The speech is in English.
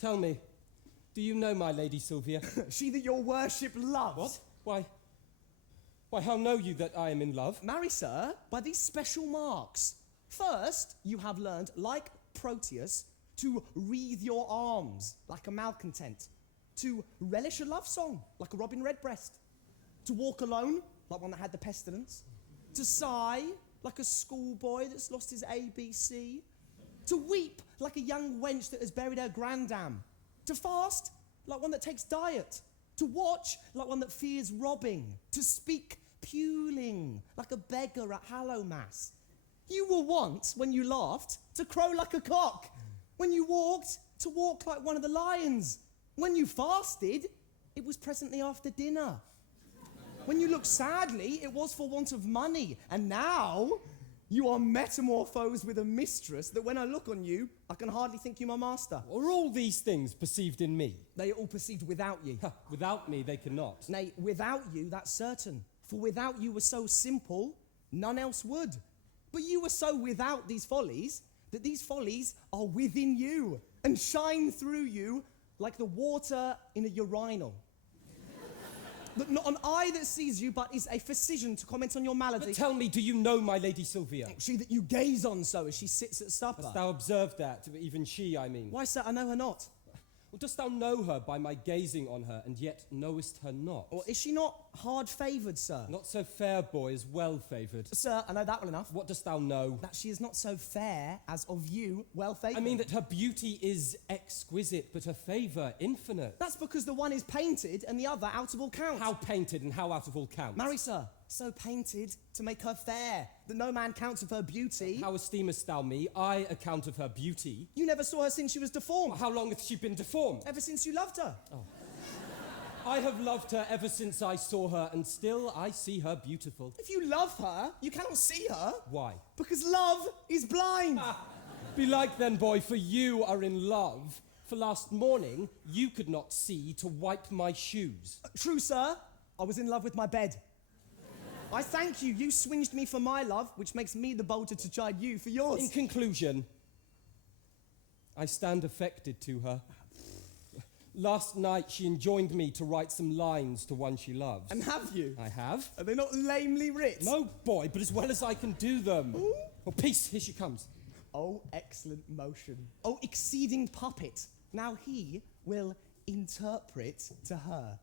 Tell me, do you know my Lady Sylvia? She that your worship loves. What? Why, how know you that I am in love? Marry, sir, by these special marks. First, you have learned, like Proteus, to wreathe your arms like a malcontent, to relish a love song like a robin redbreast, to walk alone like one that had the pestilence, to sigh like a schoolboy that's lost his ABC, to weep like a young wench that has buried her grandam, to fast like one that takes diet, to watch like one that fears robbing, to speak puling like a beggar at Hallowmass. You were once, when you laughed, to crow like a cock. When you walked, to walk like one of the lions. When you fasted, it was presently after dinner. When you looked sadly, it was for want of money. And now, you are metamorphosed with a mistress that when I look on you, I can hardly think you my master. Are all these things perceived in me? They are all perceived without you. Without me, they cannot. Nay, without you, that's certain. For without you were so simple, none else would. But you were so without these follies, that these follies are within you, and shine through you like the water in a urinal. That not an eye that sees you, but is a physician to comment on your malady. But tell me, do you know my Lady Sylvia? She that you gaze on so as she sits at supper. Hast thou observed that? Even she, I mean. Why, sir, I know her not. Or dost thou know her by my gazing on her, and yet knowest her not? Or is she not hard-favoured, sir? Not so fair, boy, as well-favoured. Sir, I know that well enough. What dost thou know? That she is not so fair as of you well-favoured. I mean that her beauty is exquisite, but her favour infinite. That's because the one is painted and the other out of all count. How painted and how out of all count? Marry, sir, so painted to make her fair, that no man counts of her beauty. How esteemest thou me? I account of her beauty. You never saw her since she was deformed. How long hath she been deformed? Ever since you loved her. Oh. I have loved her ever since I saw her, and still I see her beautiful. If you love her, you cannot see her. Why? Because love is blind. Belike then, boy, for you are in love. For last morning, you could not see to wipe my shoes. True, sir. I was in love with my bed. I thank you. You swinged me for my love, which makes me the bolder to chide you for yours. In conclusion, I stand affected to her. Last night she enjoined me to write some lines to one she loves. And have you? I have. Are they not lamely writ? No, boy, but as well as I can do them. Ooh. Oh, peace, here she comes. Oh, excellent motion. Oh, exceeding puppet. Now he will interpret to her.